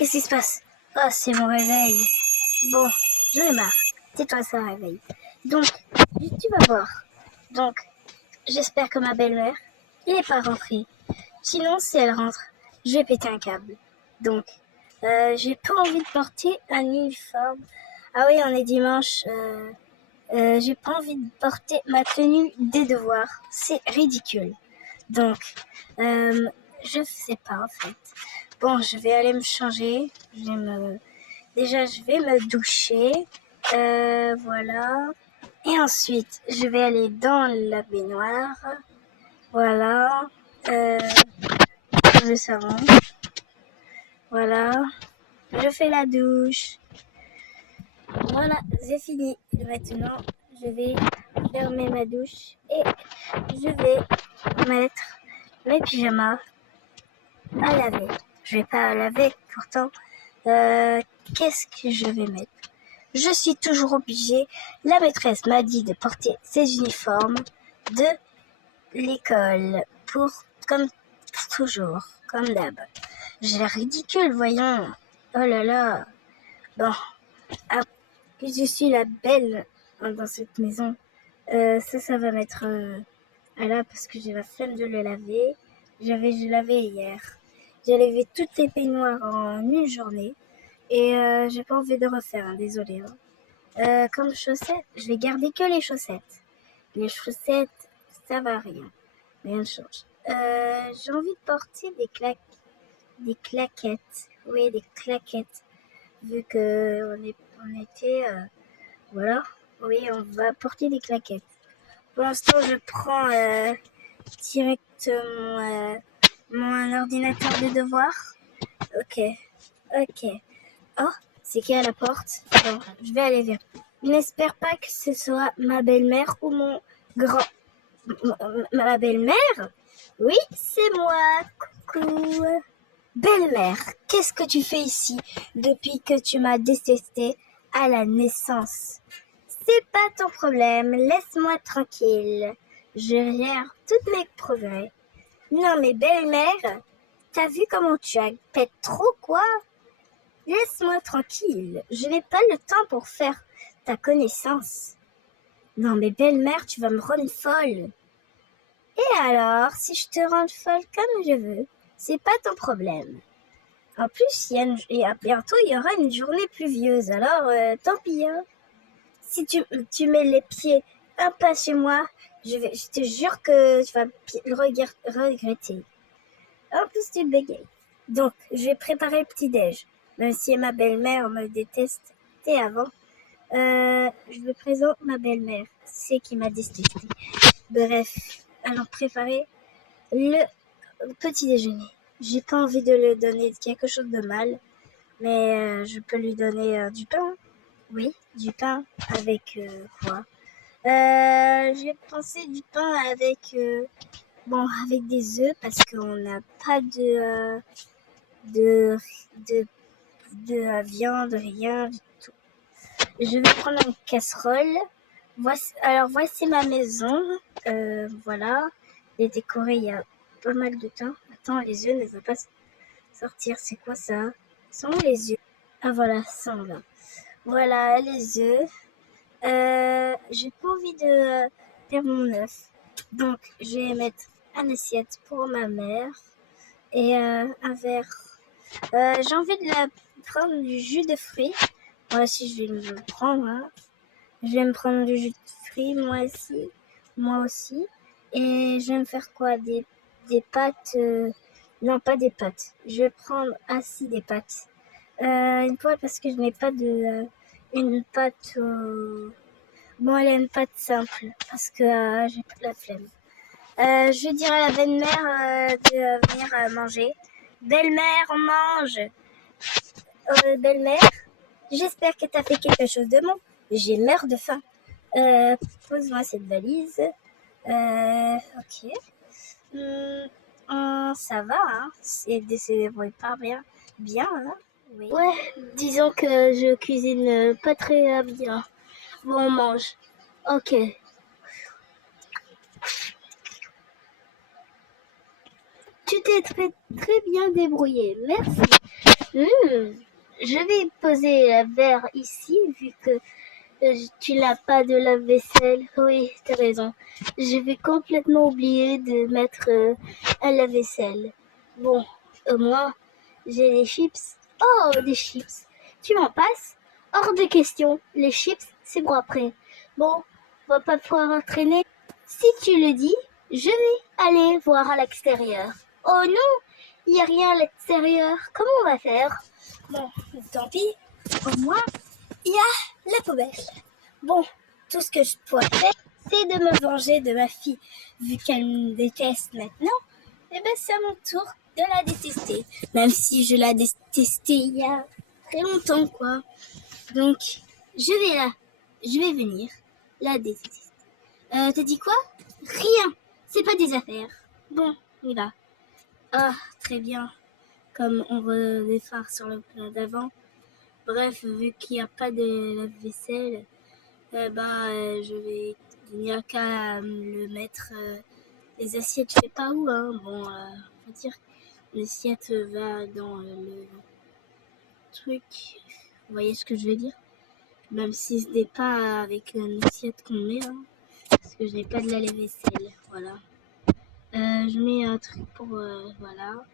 Qu'est-ce qui se passe? Oh, c'est mon réveil. Bon, j'en ai marre. Tais-toi, ça réveille. Donc, tu vas voir. Donc, j'espère que ma belle-mère n'est pas rentrée. Sinon, si elle rentre, je vais péter un câble. Donc, j'ai pas envie de porter un uniforme. Ah oui, on est dimanche. J'ai pas envie de porter ma tenue des devoirs. C'est ridicule. Donc, je sais pas en fait. Bon, je vais aller me changer. Déjà, je vais me doucher. Voilà. Et ensuite, je vais aller dans la baignoire. Voilà. Le savon. Voilà. Je fais la douche. Voilà, c'est fini. Maintenant, je vais fermer ma douche et je vais mettre mes pyjamas à laver. Je vais pas laver, pourtant. Qu'est-ce que je vais mettre? Je suis toujours obligée. La maîtresse m'a dit de porter ses uniformes de l'école comme toujours, comme d'hab. J'ai l'air ridicule, voyons. Oh là là. Bon, je suis la belle dans cette maison. Ça va mettre à là parce que j'ai la flemme de le laver. Je l'avais hier. J'ai lavé toutes les peignoirs en une journée et j'ai pas envie de refaire, hein, désolée. Comme chaussettes, je vais garder que les chaussettes. Les chaussettes, ça va rien ne change. J'ai envie de porter des claquettes. Oui, des claquettes. Vu que on était, voilà. Oui, on va porter des claquettes. Pour l'instant, je prends directement mon ordinateur de devoir. Ok. Oh, c'est qui à la porte? Bon, je vais aller vers. N'espère pas que ce soit ma belle-mère ou mon grand. Ma belle-mère? Oui, c'est moi. Coucou. Belle-mère, qu'est-ce que tu fais ici depuis que tu m'as détesté à la naissance? C'est pas ton problème, laisse-moi tranquille. Je gère tous mes progrès. Non mais belle-mère, t'as vu comment tu pètes trop quoi? Laisse-moi tranquille, je n'ai pas le temps pour faire ta connaissance. Non mais belle-mère, tu vas me rendre folle. Et alors, si je te rends folle comme je veux, c'est pas ton problème. En plus, bientôt, il y aura une journée pluvieuse, alors tant pis. Hein. Si tu mets les pieds un pas chez moi, je te jure que tu vas regretter. En plus, tu bégayes. Donc, je vais préparer le petit-déj. Même si ma belle-mère me déteste avant, je me présente ma belle-mère. C'est qui m'a détesté. Bref, allons préparer le petit déjeuner. J'ai pas envie de lui donner quelque chose de mal, mais je peux lui donner du pain. Oui, du pain avec quoi? J'ai pensé du pain avec avec des œufs parce qu'on n'a pas de viande, rien du tout. Je vais prendre une casserole. Voici ma maison. Voilà, elle est décorée il y a pas mal de temps. Attends, les œufs ne veulent pas sortir. C'est quoi ça? Sont où les œufs? Ah voilà, sont là. Voilà les œufs. J'ai pas envie de faire mon œuf. Donc, je vais mettre une assiette pour ma mère et un verre. J'ai envie de prendre du jus de fruits. Moi aussi, je vais me le prendre. Hein. Je vais me prendre du jus de fruits, moi aussi. Et je vais me faire quoi? Des pâtes? Non, pas des pâtes. Je vais prendre des pâtes. Une poêle parce que je n'ai pas une pâte. Bon, elle a une pâte simple parce que j'ai pas la flemme. Je dirais à la belle-mère de venir manger. Belle-mère, on mange. Belle-mère, j'espère que t'as fait quelque chose de bon. J'ai meurs de faim. Pose-moi cette valise. Ok. Ça va, hein. C'est débrouille pas bien. Bien, hein. Oui. Ouais, disons que je cuisine pas très bien. Bon, on mange. Ok. Tu t'es très, très bien débrouillé. Merci. Je vais poser la verre ici, vu que tu n'as pas de lave-vaisselle. Oui, t'as raison. Je vais complètement oublier de mettre un lave-vaisselle. Bon, au moins, j'ai des chips. Oh, des chips. Tu m'en passes? Hors de question. Les chips, c'est pour après. Bon, on va pas pouvoir traîner. Si tu le dis, je vais aller voir à l'extérieur. Oh non, il n'y a rien à l'extérieur. Comment on va faire? Bon, tant pis. Au moins, il y a la poubelle. Bon, tout ce que je dois faire, c'est de me venger de ma fille. Vu qu'elle me déteste maintenant, eh ben c'est à mon tour de la détester. Même si je la détestais il y a très longtemps, quoi. Donc, je vais venir la détester. T'as dit quoi? Rien. C'est pas des affaires. Bon, on y va. Ah, très bien. Comme on redéfare sur le plan d'avant. Bref, vu qu'il n'y a pas de lave-vaisselle, il n'y a qu'à le mettre. Les assiettes, je sais pas où, hein. Bon, on va dire que l'assiette va dans le truc. Vous voyez ce que je veux dire? Même si ce n'est pas avec une assiette qu'on met, hein, parce que je n'ai pas de la lave-vaisselle. Voilà. Je mets un truc pour. Voilà.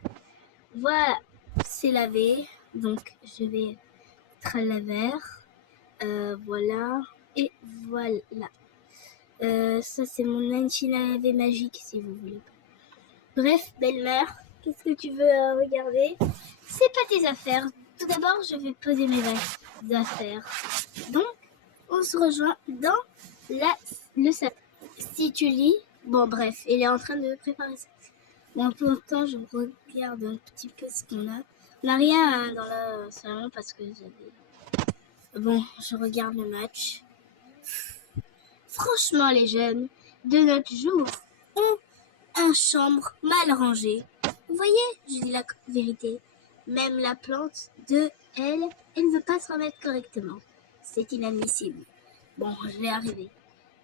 Voilà, c'est lavé. Donc, je vais mettre à la verre. Voilà. Et voilà. Ça, c'est mon machine à laver magique, si vous voulez. Bref, belle-mère, qu'est-ce que tu veux regarder? C'est pas tes affaires. Tout d'abord, je vais poser mes affaires. Donc, on se rejoint dans le salon. Si tu lis, bon bref, il est en train de préparer ça. Bon, pour l'instant, je regarde un petit peu ce qu'on a. On n'a rien dans le salon parce que bon, je regarde le match. Franchement, les jeunes de notre jour ont une chambre mal rangée. Vous voyez, je dis la vérité. Même la plante elle ne veut pas se remettre correctement. C'est inadmissible. Bon, je vais arriver.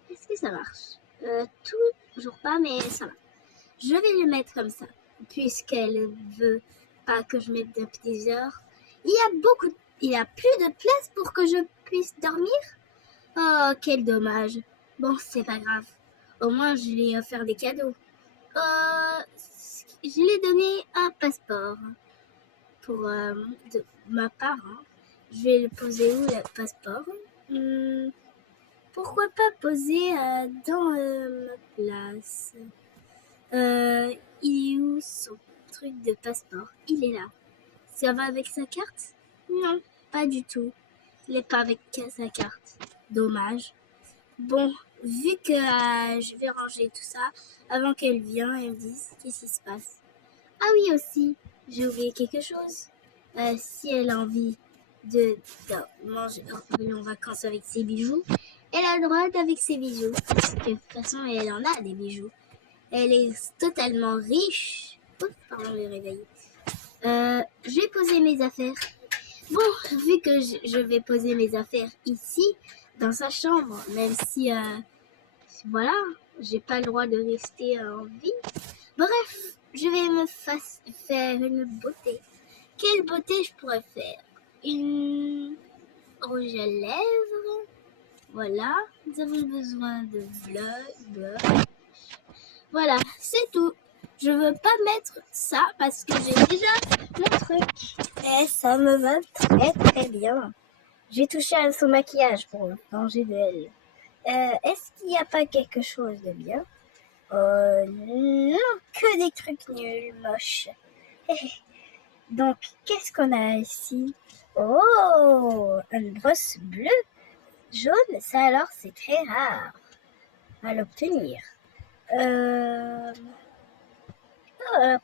Est-ce que ça marche? Toujours pas, mais ça va. Je vais le mettre comme ça, puisqu'elle veut pas que je mette de petites heures. Il y a plus de place pour que je puisse dormir. Oh, quel dommage. Bon, c'est pas grave. Au moins, je lui ai offert des cadeaux. Je lui ai donné un passeport pour de ma part. Hein. Je vais le poser où, le passeport? Pourquoi pas poser dans ma place? Il est où son truc de passeport? Il est là. Ça va avec sa carte? Non, pas du tout. Il n'est pas avec sa carte. Dommage. Bon, vu que je vais ranger tout ça avant qu'elle vienne et me dise qu'est-ce qui se passe. Ah oui aussi, j'ai oublié quelque chose. Si elle a envie de manger en vacances avec ses bijoux, elle a le droit avec ses bijoux. Parce que de toute façon, elle en a des bijoux. Elle est totalement riche. Ouf, pardon, je vais réveiller. Je vais poser mes affaires. Bon, vu que je vais poser mes affaires ici, dans sa chambre, même si, voilà, j'ai pas le droit de rester en vie. Bref, je vais me faire une beauté. Quelle beauté je pourrais faire? Une rouge à lèvres. Voilà, nous avons besoin de bleu. Voilà, c'est tout. Je veux pas mettre ça parce que j'ai déjà mon truc. Et ça me va très très bien. J'ai touché à son maquillage pour venger de elle. Est-ce qu'il n'y a pas quelque chose de bien? Non, que des trucs nuls, moches. Donc, qu'est-ce qu'on a ici? Oh, une brosse bleue, jaune, ça alors c'est très rare à l'obtenir.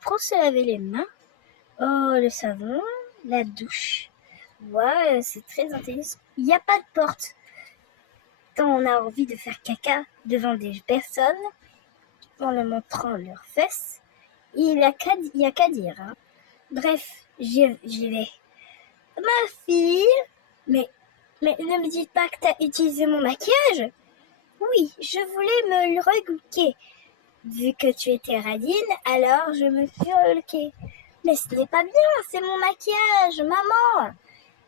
Pour se laver les mains, oh, le savon, la douche. Ouais, c'est très intéressant. Il n'y a pas de porte. Quand on a envie de faire caca devant des personnes, en leur montrant leurs fesses, il n'y a qu'à dire. Hein. Bref, j'y vais. Ma fille, mais ne me dites pas que tu as utilisé mon maquillage. Oui, je voulais me le relooker. Vu que tu étais radine, alors je me suis relooké. Mais ce n'est pas bien, c'est mon maquillage, maman.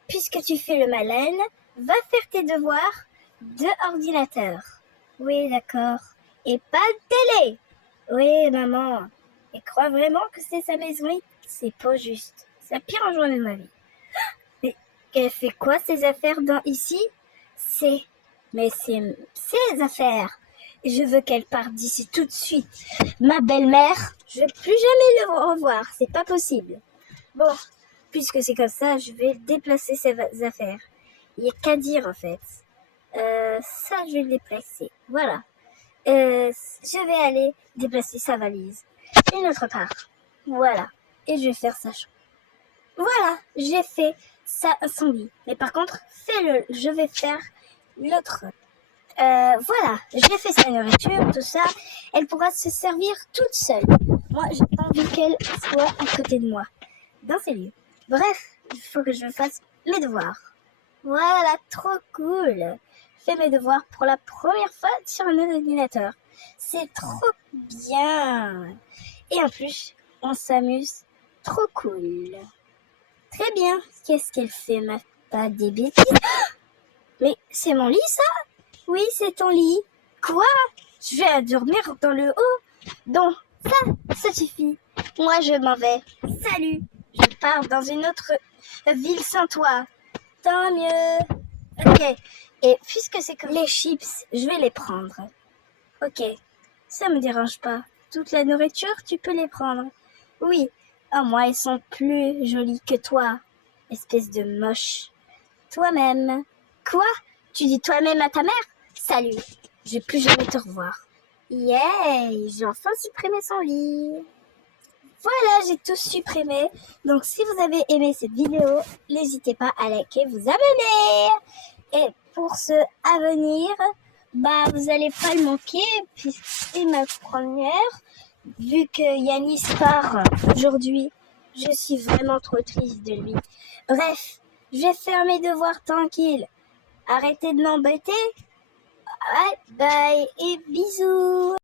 Puisque tu fais le malin, va faire tes devoirs de ordinateur. Oui, d'accord. Et pas de télé. Oui, maman. Et crois vraiment que c'est sa maison? C'est pas juste. C'est la pire journée de ma vie. Mais elle fait quoi ces affaires dans ici? Mais c'est ses affaires. Je veux qu'elle parte d'ici tout de suite. Ma belle-mère, je veux plus jamais le revoir. C'est pas possible. Bon, puisque c'est comme ça, je vais déplacer ses affaires. Il n'y a qu'à dire en fait. Ça, je vais le déplacer. Voilà. Je vais aller déplacer sa valise. Une autre part. Voilà. Et je vais faire sa chambre. Voilà, j'ai fait son lit. Mais par contre, je vais faire l'autre. Voilà, j'ai fait sa nourriture, tout ça. Elle pourra se servir toute seule. Moi, j'ai pas envie qu'elle soit à côté de moi, dans ces lieux. Bref, il faut que je fasse mes devoirs. Voilà, trop cool. Je fais mes devoirs pour la première fois sur un ordinateur. C'est trop bien. Et en plus, on s'amuse. Trop cool. Très bien. Qu'est-ce qu'elle fait, pas des bêtises? Mais c'est mon lit, ça? Oui, c'est ton lit. Quoi? Je vais dormir dans le haut. Donc, ça suffit. Moi, je m'en vais. Salut. Je pars dans une autre ville sans toi. Tant mieux. Ok. Et puisque c'est comme les chips, je vais les prendre. Ok. Ça me dérange pas. Toute la nourriture, tu peux les prendre. Oui. Oh, moi, elles sont plus jolies que toi. Espèce de moche. Toi-même. Quoi? Tu dis toi-même à ta mère? Salut. Je vais plus jamais te revoir. Yay! J'ai enfin supprimé son lit. Voilà, j'ai tout supprimé. Donc, si vous avez aimé cette vidéo, n'hésitez pas à liker, vous abonner. Et pour ce à venir, vous allez pas le manquer, puisque c'est ma première. Vu que Yanis part aujourd'hui, je suis vraiment trop triste de lui. Bref, je vais faire mes devoirs tranquille. Arrêtez de m'embêter. Bye bye et bisous.